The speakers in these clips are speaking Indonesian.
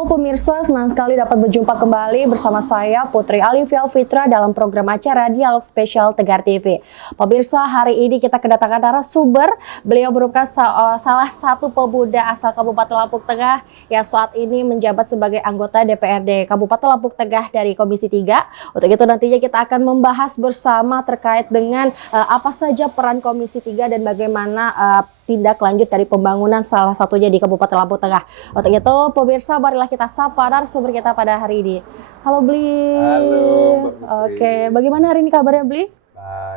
Halo pemirsa, senang sekali dapat berjumpa kembali bersama saya Putri Alivia Fitra dalam program acara Dialog Spesial Tegar TV. Pemirsa, hari ini kita kedatangan narasumber. Beliau merupakan salah satu pemuda asal Kabupaten Lampung Tengah yang saat ini menjabat sebagai anggota DPRD Kabupaten Lampung Tengah dari Komisi 3. Untuk itu nantinya kita akan membahas bersama terkait dengan apa saja peran Komisi 3 dan bagaimana tindak lanjut dari pembangunan salah satunya di Kabupaten Lampung Tengah. Untuk itu pemirsa, marilah kita sapa narasumber kita pada hari ini. Halo Bli. Halo Mbak Putri. Oke, bagaimana hari ini kabarnya Bli?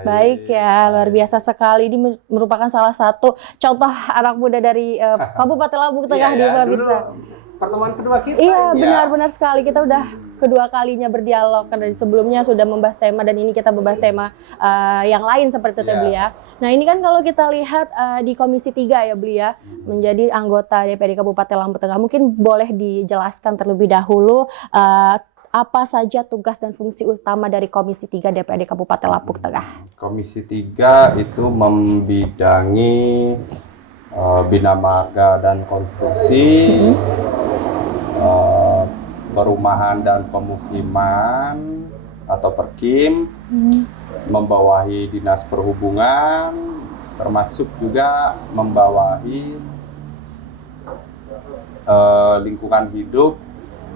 Baik ya, luar biasa sekali. Ini merupakan salah satu contoh anak muda dari Kabupaten Lampung Tengah di pemirsa. Pertemuan kedua kita. Iya, benar-benar sekali. Kita udah kedua kalinya berdialog, karena sebelumnya sudah membahas tema dan ini kita membahas tema yang lain seperti itu Bli ya. Nah ini kan kalau kita lihat di Komisi 3 ya Bli ya, menjadi anggota DPRD Kabupaten Lampung Tengah, mungkin boleh dijelaskan terlebih dahulu apa saja tugas dan fungsi utama dari Komisi 3 DPRD Kabupaten Lampung Tengah. Komisi 3 itu membidangi bina marga dan konstruksi, perumahan dan pemukiman atau Perkim, membawahi dinas perhubungan, termasuk juga membawahi lingkungan hidup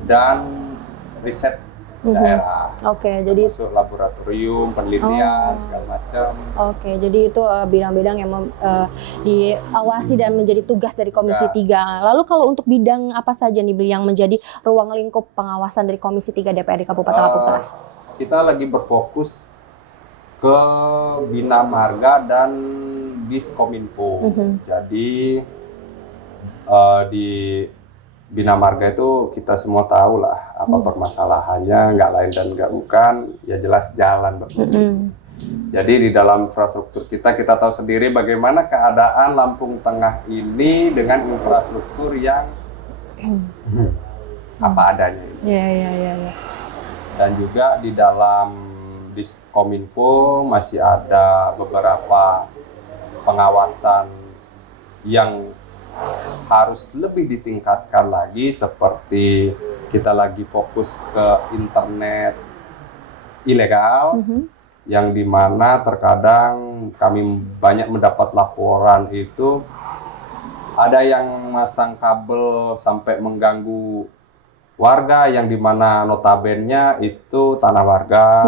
dan riset daerah. Oke, jadi masuk laboratorium, penelitian, segala macam. Oke, jadi itu bidang-bidang yang diawasi dan menjadi tugas dari Komisi 3. Lalu kalau untuk bidang apa saja nih Bli yang menjadi ruang lingkup pengawasan dari Komisi 3 DPRD Kabupaten Lampung Tengah? Kita lagi berfokus ke bina marga dan Diskominfo. Jadi di bina marga itu kita semua tahu lah apa permasalahannya, nggak lain dan nggak bukan, ya jelas jalan. Jadi di dalam infrastruktur kita tahu sendiri bagaimana keadaan Lampung Tengah ini dengan infrastruktur yang apa adanya. Iya. Dan juga di dalam Diskominfo masih ada beberapa pengawasan yang harus lebih ditingkatkan lagi, seperti kita lagi fokus ke internet ilegal, yang dimana terkadang kami banyak mendapat laporan itu ada yang masang kabel sampai mengganggu warga, yang dimana notabene itu tanah warga,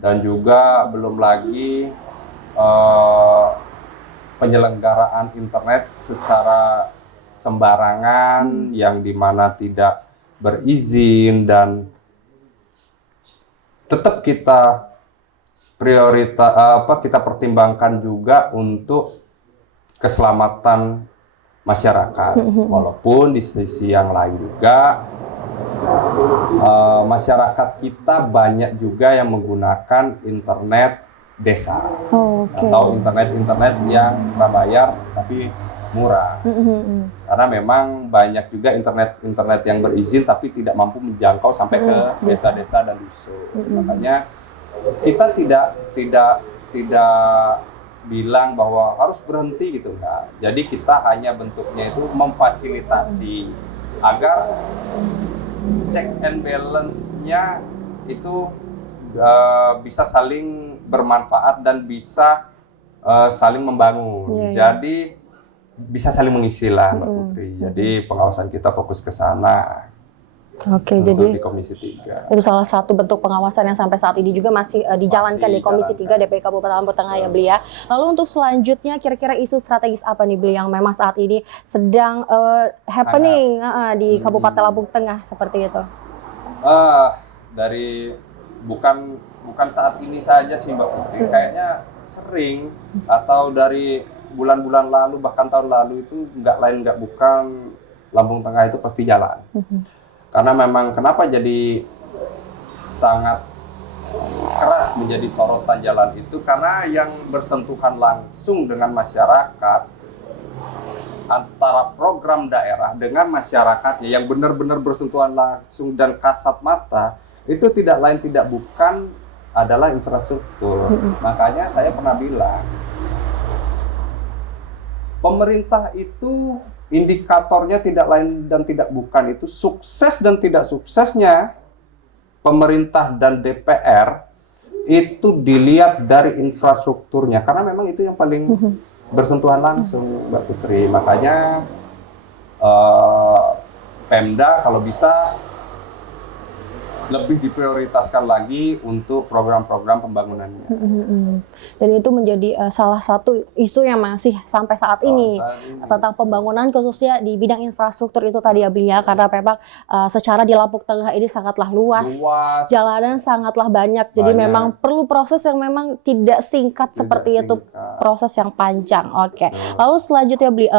dan juga belum lagi penyelenggaraan internet secara sembarangan, yang dimana tidak berizin, dan tetap kita kita pertimbangkan juga untuk keselamatan masyarakat. Walaupun di sisi yang lain juga masyarakat kita banyak juga yang menggunakan internet desa, atau internet yang prabayar tapi murah. Karena memang banyak juga internet yang berizin tapi tidak mampu menjangkau sampai ke desa-desa dan dusun. Makanya kita tidak bilang bahwa harus berhenti gitu, enggak. Jadi kita hanya bentuknya itu memfasilitasi agar check and balance-nya itu bisa saling bermanfaat dan bisa saling membangun. Jadi bisa saling mengisi lah Mbak Putri. Jadi pengawasan kita fokus ke sana. Oke, jadi di Komisi 3. itu salah satu bentuk pengawasan yang sampai saat ini juga masih dijalankan di Komisi 3 DPRD Kabupaten Lampung Tengah ya Bli ya. Lalu untuk selanjutnya kira-kira isu strategis apa nih Bli yang memang saat ini sedang happening di Kabupaten Lampung Tengah seperti itu? Dari bukan saat ini saja sih Mbak Putri, kayaknya sering, atau dari bulan-bulan lalu bahkan tahun lalu itu nggak lain nggak bukan Lampung Tengah itu pasti jalan. Karena memang kenapa jadi sangat keras menjadi sorotan jalan itu, karena yang bersentuhan langsung dengan masyarakat, antara program daerah dengan masyarakatnya yang benar-benar bersentuhan langsung dan kasat mata, itu tidak lain tidak bukan adalah infrastruktur. Makanya saya pernah bilang, pemerintah itu indikatornya tidak lain dan tidak bukan itu sukses dan tidak suksesnya pemerintah dan DPR itu dilihat dari infrastrukturnya, karena memang itu yang paling bersentuhan langsung, Mbak Putri. Makanya Pemda kalau bisa lebih diprioritaskan lagi untuk program-program pembangunannya. Dan itu menjadi salah satu isu yang masih sampai saat ini tentang pembangunan khususnya di bidang infrastruktur itu tadi ya Bli ya, karena memang secara di Lampung Tengah ini sangatlah luas, jalanan sangatlah banyak, jadi memang perlu proses yang memang tidak singkat seperti itu, proses yang panjang. Oke. Lalu selanjutnya Bli,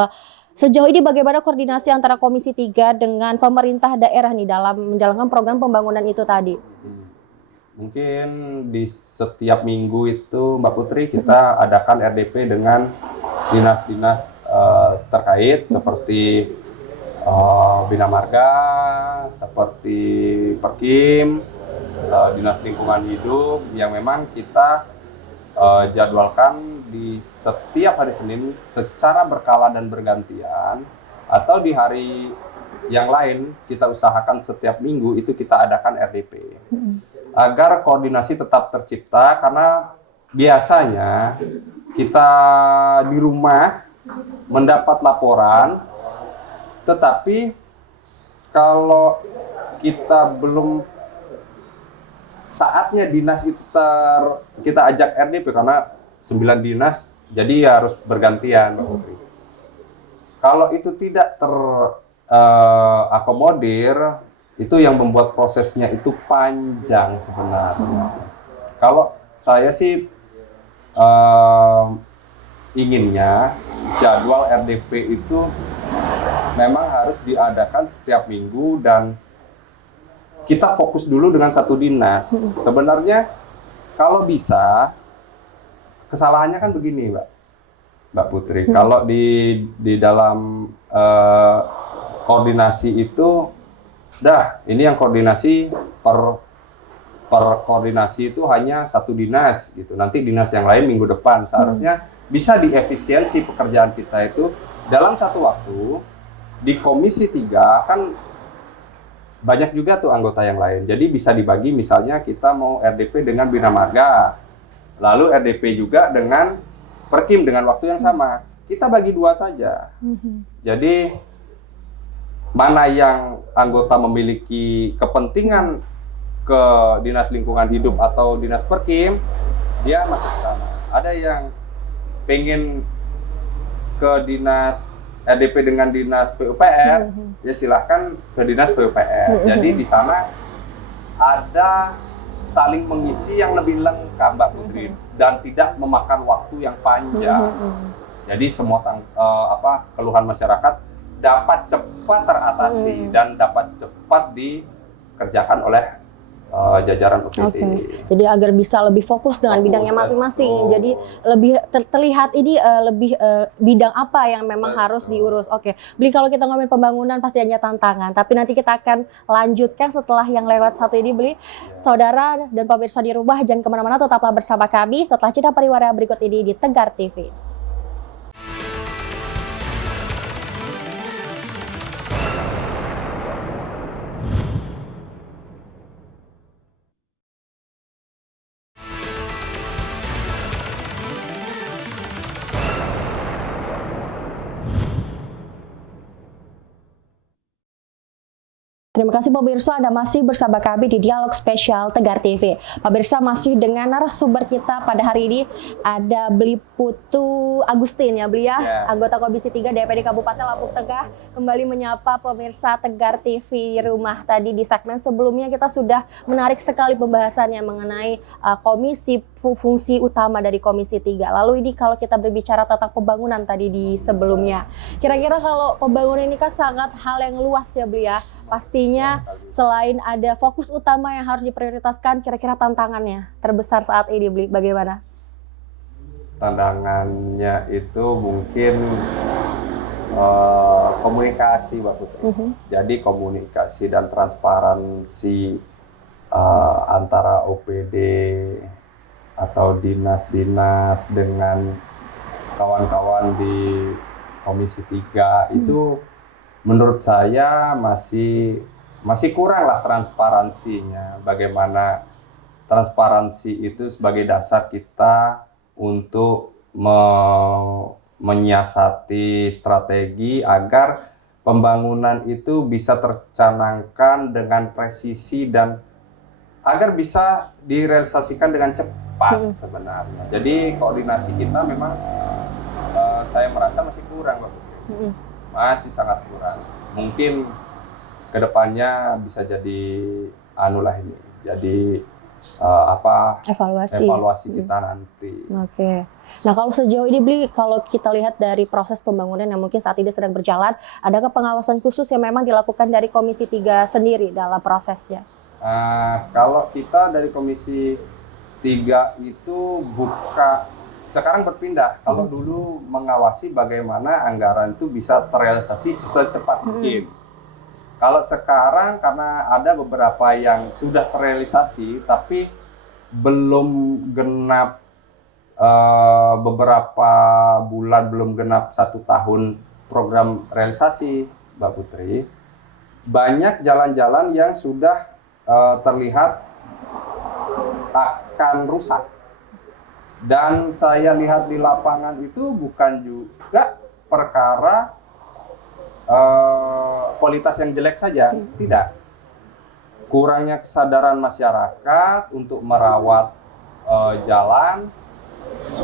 sejauh ini bagaimana koordinasi antara Komisi 3 dengan pemerintah daerah nih dalam menjalankan program pembangunan itu tadi? Mungkin di setiap minggu itu Mbak Putri kita adakan RDP dengan dinas-dinas terkait seperti Bina Marga, seperti Perkim, Dinas Lingkungan Hidup yang memang kita jadwalkan di setiap hari Senin secara berkala dan bergantian, atau di hari yang lain kita usahakan setiap minggu itu kita adakan RDP agar koordinasi tetap tercipta, karena biasanya kita di rumah mendapat laporan, tetapi kalau kita belum saatnya dinas itu kita ajak RDP, karena 9 dinas, jadi ya harus bergantian, Mbak Putri. Kalau itu tidak terakomodir, itu yang membuat prosesnya itu panjang sebenarnya. Kalau saya sih inginnya jadwal RDP itu memang harus diadakan setiap minggu dan kita fokus dulu dengan satu dinas. Sebenarnya kalau bisa, kesalahannya kan begini, Mbak Putri. Kalau di dalam koordinasi itu, ini yang koordinasi per koordinasi itu hanya satu dinas gitu. Nanti dinas yang lain minggu depan. Seharusnya bisa diefisiensi pekerjaan kita itu dalam satu waktu. Di Komisi 3 kan banyak juga tuh anggota yang lain. Jadi bisa dibagi, misalnya kita mau RDP dengan Bina Marga, lalu RDP juga dengan Perkim dengan waktu yang sama. Kita bagi 2 saja. Jadi mana yang anggota memiliki kepentingan ke Dinas Lingkungan Hidup atau Dinas Perkim, dia masuk ke sana. Ada yang pengen ke Dinas RDP dengan Dinas PUPR, ya silahkan ke Dinas PUPR. Jadi di sana ada saling mengisi yang lebih lengkap, Mbak Putri, dan tidak memakan waktu yang panjang. Jadi semua keluhan masyarakat dapat cepat teratasi dan dapat cepat dikerjakan oleh jajaran OPD. Jadi agar bisa lebih fokus dengan bidangnya masing-masing. Jadi lebih terlihat ini lebih bidang apa yang memang harus diurus. Bli, kalau kita ngomongin pembangunan pasti hanya tantangan. Tapi nanti kita akan lanjutkan setelah yang lewat satu ini, Bli. Saudara dan pemirsa di rumah, jangan kemana-mana, tetaplah bersama kami setelah jeda pariwara berikut ini di Tegar TV. Terima kasih pemirsa, Anda masih bersama kami di Dialog Spesial Tegar TV. Pemirsa, masih dengan narasumber kita pada hari ini ada Bli Putu Agustin ya Bli ya, anggota Komisi 3 DPD Kabupaten Lampung Tengah, kembali menyapa pemirsa Tegar TV di rumah. Tadi di segmen sebelumnya kita sudah menarik sekali pembahasannya mengenai komisi, fungsi utama dari Komisi 3. Lalu ini kalau kita berbicara tentang pembangunan tadi di sebelumnya, kira-kira kalau pembangunan ini kan sangat hal yang luas ya Bli ya. Pastinya selain ada fokus utama yang harus diprioritaskan, kira-kira tantangannya terbesar saat ini, Bli, bagaimana? Tantangannya itu mungkin komunikasi, Mbak Putri. Jadi komunikasi dan transparansi antara OPD atau dinas-dinas dengan kawan-kawan di Komisi 3 itu menurut saya masih kurang lah transparansinya. Bagaimana transparansi itu sebagai dasar kita untuk menyiasati strategi agar pembangunan itu bisa tercanangkan dengan presisi dan agar bisa direalisasikan dengan cepat sebenarnya. Jadi koordinasi kita memang saya merasa masih kurang, Mbak Putri. Masih sangat kurang. Mungkin kedepannya bisa jadi anulah ini. Jadi evaluasi kita nanti. Oke. Nah, kalau sejauh ini Bli, kalau kita lihat dari proses pembangunan yang mungkin saat ini sedang berjalan, adakah pengawasan khusus yang memang dilakukan dari Komisi 3 sendiri dalam prosesnya? Kalau kita dari Komisi 3 itu sekarang berpindah. Kalau dulu mengawasi bagaimana anggaran itu bisa terrealisasi secepat mungkin. Kalau sekarang karena ada beberapa yang sudah terrealisasi tapi belum genap beberapa bulan, belum genap 1 tahun program realisasi, Mbak Putri, banyak jalan-jalan yang sudah terlihat akan rusak. Dan saya lihat di lapangan itu bukan juga perkara kualitas yang jelek saja, tidak. Kurangnya kesadaran masyarakat untuk merawat jalan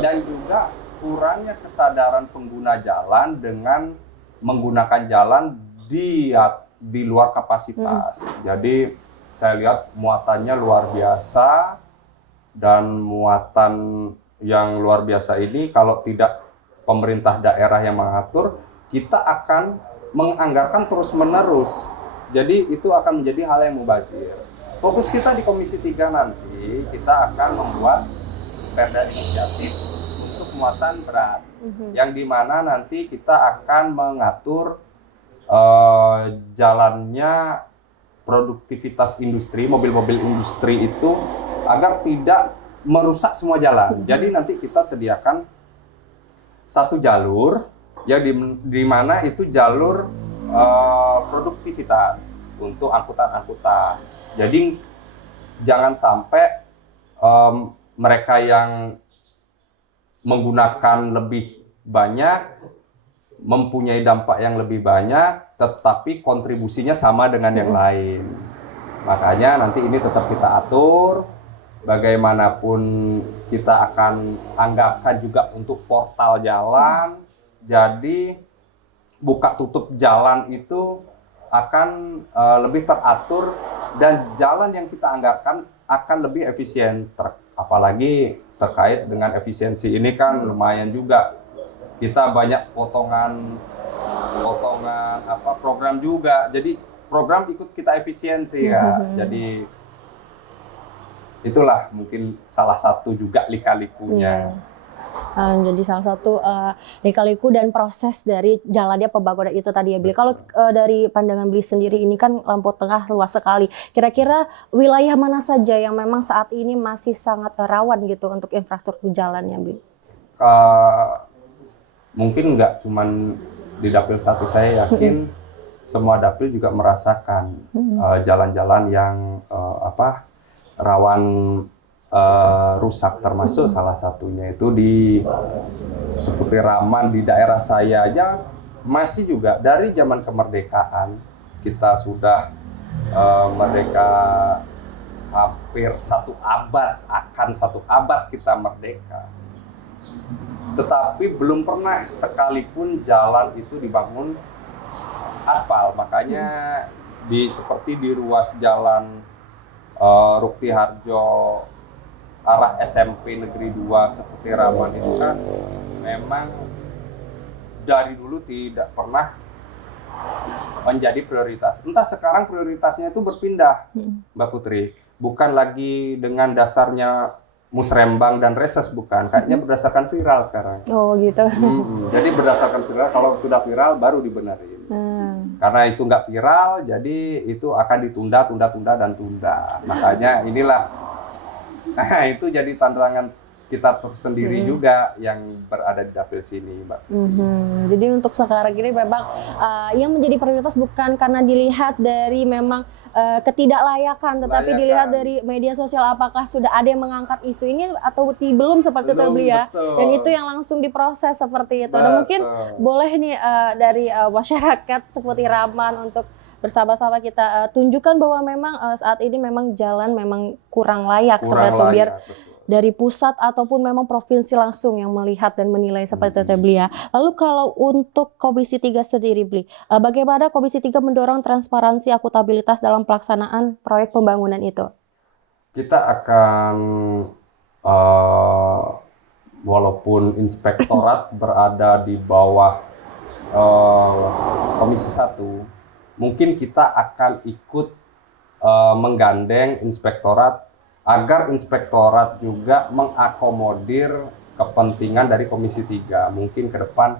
dan juga kurangnya kesadaran pengguna jalan dengan menggunakan jalan di luar kapasitas. Jadi saya lihat muatannya luar biasa dan muatan yang luar biasa ini kalau tidak pemerintah daerah yang mengatur, kita akan menganggarkan terus-menerus. Jadi itu akan menjadi hal yang mubazir. Fokus kita di Komisi 3 nanti, kita akan membuat perda inisiatif untuk muatan berat. Yang dimana nanti kita akan mengatur jalannya produktivitas industri, mobil-mobil industri itu agar tidak merusak semua jalan. Jadi nanti kita sediakan satu jalur yang di mana itu jalur produktivitas untuk angkutan-angkutan. Jadi jangan sampai mereka yang menggunakan lebih banyak mempunyai dampak yang lebih banyak, tetapi kontribusinya sama dengan yang lain. Makanya nanti ini tetap kita atur. Bagaimanapun kita akan anggarkan juga untuk portal jalan. Jadi buka tutup jalan itu akan lebih teratur dan jalan yang kita anggarkan akan lebih efisien. Apalagi terkait dengan efisiensi ini kan lumayan juga. Kita banyak potongan program juga. Jadi program ikut kita efisiensi ya. Jadi itulah mungkin salah satu juga lika-likunya. Jadi salah satu lika-liku dan proses dari jalannya pembangunan itu tadi ya Bli. Kalau dari pandangan Bli sendiri ini kan Lampung Tengah luas sekali. Kira-kira wilayah mana saja yang memang saat ini masih sangat rawan gitu untuk infrastruktur jalannya Bli? Mungkin nggak cuman di dapil satu, saya yakin semua dapil juga merasakan jalan-jalan yang rawan rusak, termasuk salah satunya itu seperti Raman di daerah saya aja masih juga dari zaman kemerdekaan. Kita sudah merdeka hampir 1 abad, akan 1 abad kita merdeka, tetapi belum pernah sekalipun jalan itu dibangun aspal. Makanya seperti di ruas jalan Rukti Harjo arah SMP Negeri 2 seperti Raman itu kan memang dari dulu tidak pernah menjadi prioritas. Entah sekarang prioritasnya itu berpindah, Mbak Putri. Bukan lagi dengan dasarnya musrembang dan reses, bukan. Kayaknya berdasarkan viral sekarang. Oh gitu. Jadi berdasarkan viral, kalau sudah viral baru dibenerin. Karena itu nggak viral, jadi itu akan ditunda, tunda. Makanya inilah, itu jadi tantangan kita tersendiri juga yang berada di dapil sini, Mbak. Jadi untuk sekarang ini memang yang menjadi prioritas bukan karena dilihat dari memang ketidaklayakan, tetapi dilihat dari media sosial apakah sudah ada yang mengangkat isu ini atau belum seperti itu beli ya. Dan itu yang langsung diproses seperti itu. Dan mungkin boleh nih dari masyarakat seperti Raman untuk bersama-sama kita tunjukkan bahwa memang saat ini memang jalan memang kurang layak seperti itu, biar dari pusat ataupun memang provinsi langsung yang melihat dan menilai seperti itu Beli ya. Lalu kalau untuk Komisi 3 sendiri Beli, bagaimana Komisi 3 mendorong transparansi akuntabilitas dalam pelaksanaan proyek pembangunan itu? Kita akan walaupun inspektorat berada di bawah Komisi 1, mungkin kita akan ikut menggandeng inspektorat agar inspektorat juga mengakomodir kepentingan dari Komisi 3. Mungkin ke depan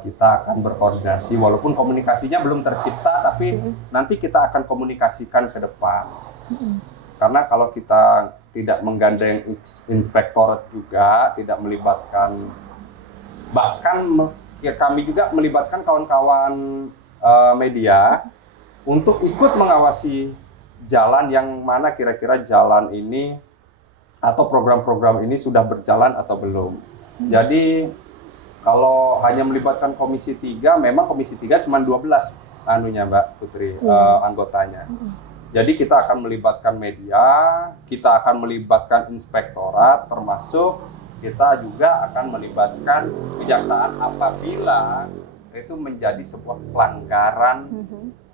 kita akan berkoordinasi, walaupun komunikasinya belum tercipta, tapi nanti kita akan komunikasikan ke depan. Karena kalau kita tidak menggandeng inspektorat juga, tidak melibatkan, bahkan ya kami juga melibatkan kawan-kawan media untuk ikut mengawasi jalan yang mana kira-kira jalan ini atau program-program ini sudah berjalan atau belum. Jadi kalau hanya melibatkan Komisi 3, memang Komisi 3 cuma 12 anunya Mbak Putri, anggotanya. Jadi kita akan melibatkan media, kita akan melibatkan inspektorat, termasuk kita juga akan melibatkan kejaksaan apabila itu menjadi sebuah pelanggaran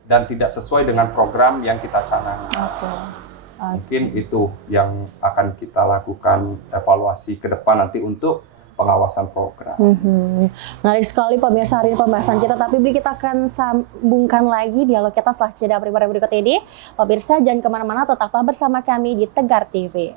dan tidak sesuai dengan program yang kita canangkan. Mungkin itu yang akan kita lakukan evaluasi ke depan nanti untuk pengawasan program. Menarik sekali pemirsa hari ini pembahasan kita, tapi kita akan sambungkan lagi dialog kita setelah jeda berikut ini. Pemirsa jangan kemana-mana, tetaplah bersama kami di Tegar TV.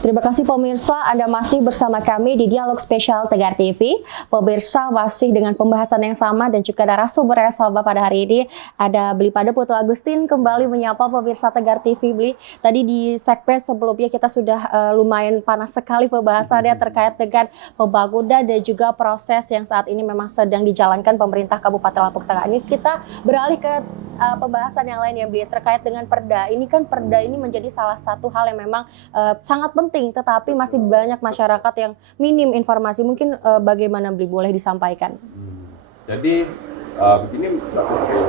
Terima kasih pemirsa, Anda masih bersama kami di Dialog Spesial Tegar TV. Pemirsa masih dengan pembahasan yang sama dan juga narasumber yang sama pada hari ini. Ada Beli Pada Putu Agustin kembali menyapa pemirsa Tegar TV Beli. Tadi di segmen sebelumnya kita sudah lumayan panas sekali pembahasannya terkait dengan pembangunan dan juga proses yang saat ini memang sedang dijalankan pemerintah Kabupaten Lampung Tengah. Ini kita beralih ke pembahasan yang lain ya Beli, terkait dengan perda. Ini kan perda ini menjadi salah satu hal yang memang sangat penting, tetapi masih banyak masyarakat yang minim informasi. Mungkin bagaimana Beli, boleh disampaikan? Jadi begini Mbak Putri,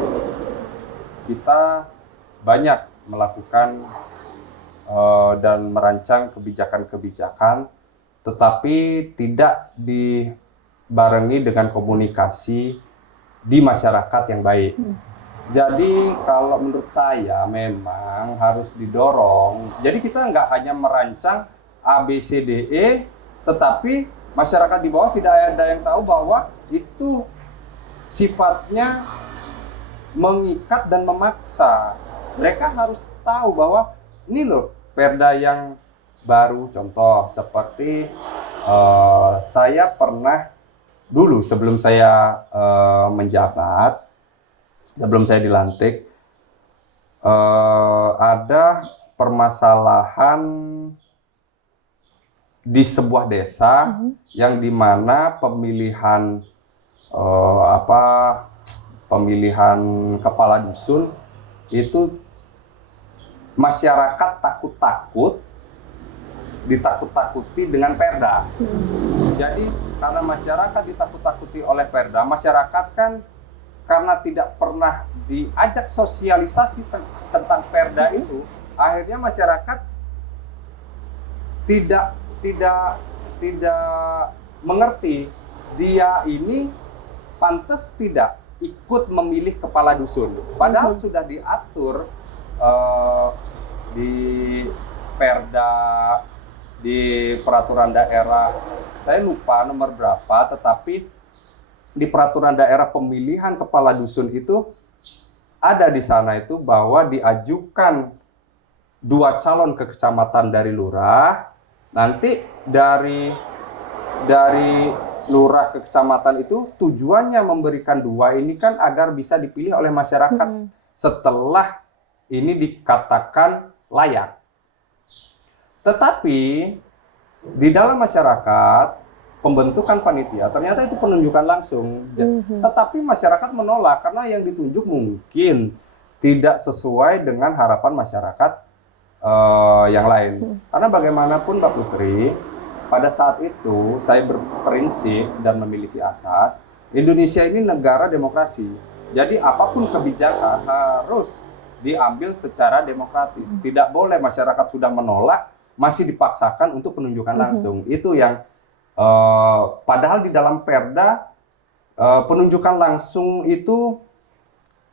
kita banyak melakukan dan merancang kebijakan-kebijakan, tetapi tidak dibarengi dengan komunikasi di masyarakat yang baik. Jadi kalau menurut saya memang harus didorong. Jadi kita nggak hanya merancang A, B, C, D, E, tetapi masyarakat di bawah tidak ada yang tahu bahwa itu sifatnya mengikat dan memaksa. Mereka harus tahu bahwa ini loh perda yang baru. Contoh seperti saya pernah dulu sebelum saya menjabat, sebelum saya dilantik, ada permasalahan di sebuah desa yang dimana pemilihan pemilihan kepala dusun itu masyarakat takut-takut, ditakut-takuti dengan perda. Jadi karena masyarakat ditakut-takuti oleh perda, masyarakat kan karena tidak pernah diajak sosialisasi tentang perda itu, akhirnya masyarakat tidak mengerti dia ini pantas tidak ikut memilih kepala dusun. Padahal sudah diatur di perda, di peraturan daerah, saya lupa nomor berapa, tetapi di peraturan daerah pemilihan kepala dusun itu ada di sana itu bahwa diajukan 2 calon ke kecamatan dari lurah, nanti dari lurah ke kecamatan itu tujuannya memberikan 2 ini kan agar bisa dipilih oleh masyarakat setelah ini dikatakan layak. Tetapi di dalam masyarakat pembentukan panitia ternyata itu penunjukan langsung, tetapi masyarakat menolak karena yang ditunjuk mungkin tidak sesuai dengan harapan masyarakat yang lain. Karena bagaimanapun Mbak Putri, pada saat itu saya berprinsip dan memiliki asas Indonesia ini negara demokrasi. Jadi apapun kebijakan harus diambil secara demokratis. Tidak boleh masyarakat sudah menolak masih dipaksakan untuk penunjukan langsung. Itu yang padahal di dalam Perda penunjukan langsung itu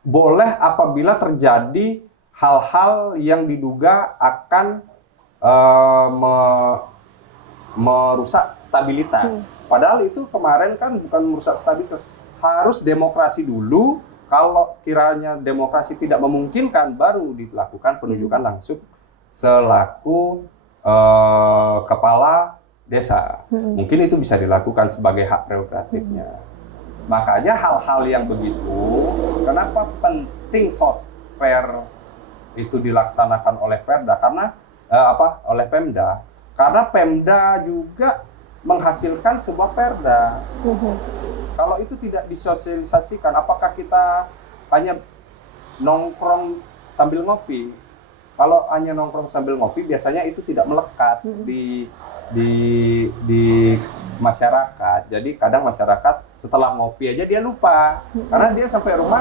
boleh apabila terjadi hal-hal yang diduga akan merusak stabilitas. Padahal itu kemarin kan bukan merusak stabilitas, harus demokrasi dulu. Kalau kiranya demokrasi tidak memungkinkan, baru dilakukan penunjukan langsung selaku kepala desa. Mungkin itu bisa dilakukan sebagai hak prerogatifnya. Makanya hal-hal yang begitu, kenapa penting sosper itu dilaksanakan oleh Perda? Karena oleh Pemda. Karena Pemda juga menghasilkan sebuah Perda. Kalau itu tidak disosialisasikan, apakah kita hanya nongkrong sambil ngopi? Kalau hanya nongkrong sambil ngopi, biasanya itu tidak melekat di masyarakat. Jadi kadang masyarakat setelah ngopi aja dia lupa, karena dia sampai rumah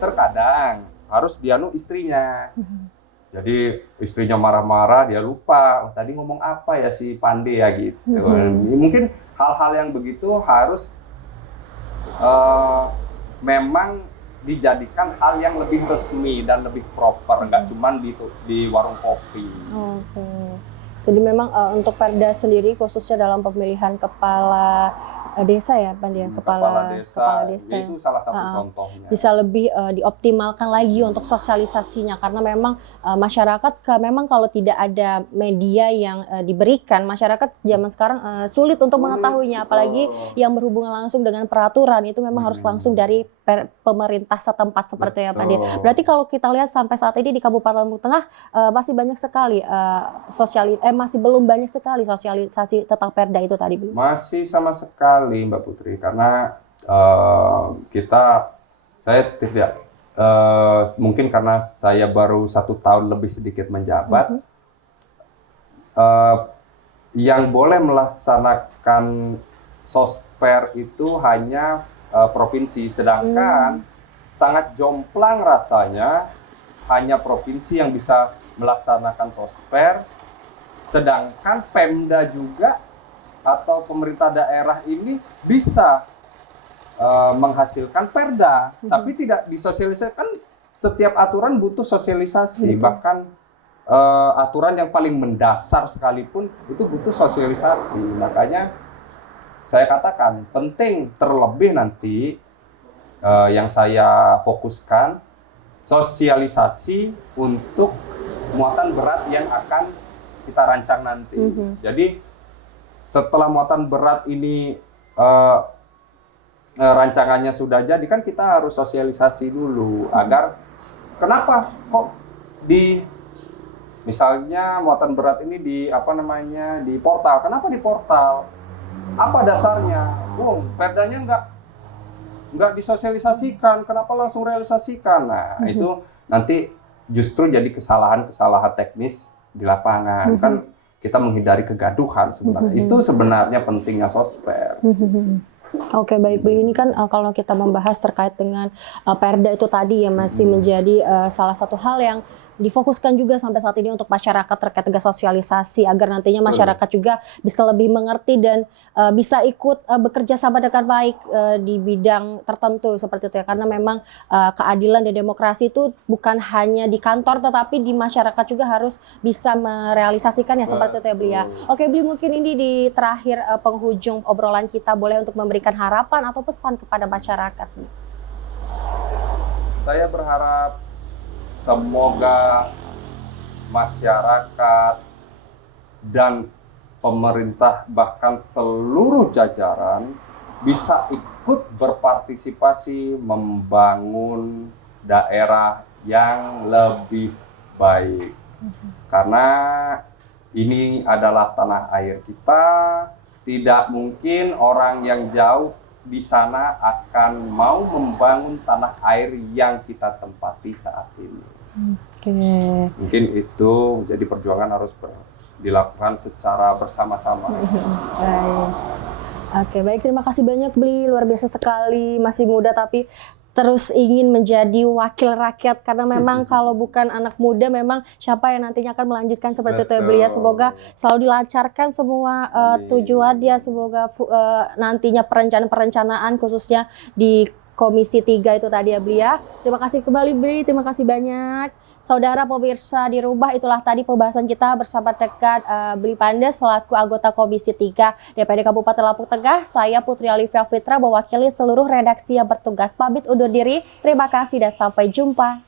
terkadang harus dianu istrinya. Jadi istrinya marah-marah, dia lupa, tadi ngomong apa ya si Pande ya gitu. Mungkin hal-hal yang begitu harus memang dijadikan hal yang lebih resmi dan lebih proper, nggak cuma di warung kopi. Jadi memang untuk Perda sendiri khususnya dalam pemilihan kepala desa ya, Pak ya, kepala desa itu salah satu contohnya. Bisa lebih dioptimalkan lagi untuk sosialisasinya, karena memang masyarakat memang kalau tidak ada media yang diberikan, masyarakat zaman sekarang sulit untuk mengetahuinya, apalagi yang berhubungan langsung dengan peraturan itu memang harus langsung dari pemerintah setempat seperti ya Pak Dia. Berarti kalau kita lihat sampai saat ini di Kabupaten Lombok Tengah masih banyak sekali masih belum banyak sekali sosialisasi tentang Perda itu tadi belum? Masih sama sekali Mbak Putri, karena saya tidak mungkin karena saya baru 1 tahun lebih sedikit menjabat, yang boleh melaksanakan sosper itu hanya provinsi, sedangkan sangat jomplang rasanya hanya provinsi yang bisa melaksanakan sosper, sedangkan Pemda juga atau pemerintah daerah ini bisa menghasilkan Perda, tapi tidak disosialisasikan. Setiap aturan butuh sosialisasi, bahkan aturan yang paling mendasar sekalipun itu butuh sosialisasi. Makanya saya katakan penting, terlebih nanti yang saya fokuskan sosialisasi untuk muatan berat yang akan kita rancang nanti. Jadi setelah muatan berat ini rancangannya sudah jadi, kan kita harus sosialisasi dulu agar kenapa kok misalnya muatan berat ini di portal. Kenapa di portal? Apa dasarnya? Perdanya nggak disosialisasikan. Kenapa langsung realisasikan? Nah, itu nanti justru jadi kesalahan-kesalahan teknis di lapangan. Kan kita menghindari kegaduhan sebenarnya. Itu sebenarnya pentingnya sosper. Oke, baik Bu. Ini kan kalau kita membahas terkait dengan Perda itu tadi ya masih menjadi salah satu hal yang difokuskan juga sampai saat ini untuk masyarakat terkait dengan sosialisasi agar nantinya masyarakat juga bisa lebih mengerti dan bisa ikut bekerja sama dengan baik di bidang tertentu seperti itu ya, karena memang keadilan dan demokrasi itu bukan hanya di kantor tetapi di masyarakat juga harus bisa merealisasikannya seperti itu ya Beli ya. Oke Beli, mungkin ini di terakhir penghujung obrolan kita boleh untuk memberikan harapan atau pesan kepada masyarakat. Saya berharap semoga masyarakat dan pemerintah bahkan seluruh jajaran bisa ikut berpartisipasi membangun daerah yang lebih baik. Karena ini adalah tanah air kita, tidak mungkin orang yang jauh di sana akan mau membangun tanah air yang kita tempati saat ini. Oke. Mungkin itu jadi perjuangan harus dilakukan secara bersama-sama. Baik. Oke, baik, terima kasih banyak Bli, luar biasa sekali, masih muda tapi terus ingin menjadi wakil rakyat karena memang kalau bukan anak muda memang siapa yang nantinya akan melanjutkan seperti itu ya Bli ya. Semoga selalu dilancarkan semua tujuan dia, semoga nantinya perencanaan khususnya di Komisi 3 itu tadi ya Bli ya. Terima kasih kembali Bli, terima kasih banyak. Saudara pemirsa di rumah, itulah tadi pembahasan kita bersama dekat Bli Panda selaku anggota Komisi 3 DPRD Kabupaten Lampung Tengah. Saya Putri Alivia Fitra mewakili seluruh redaksi yang bertugas pamit undur diri. Terima kasih dan sampai jumpa.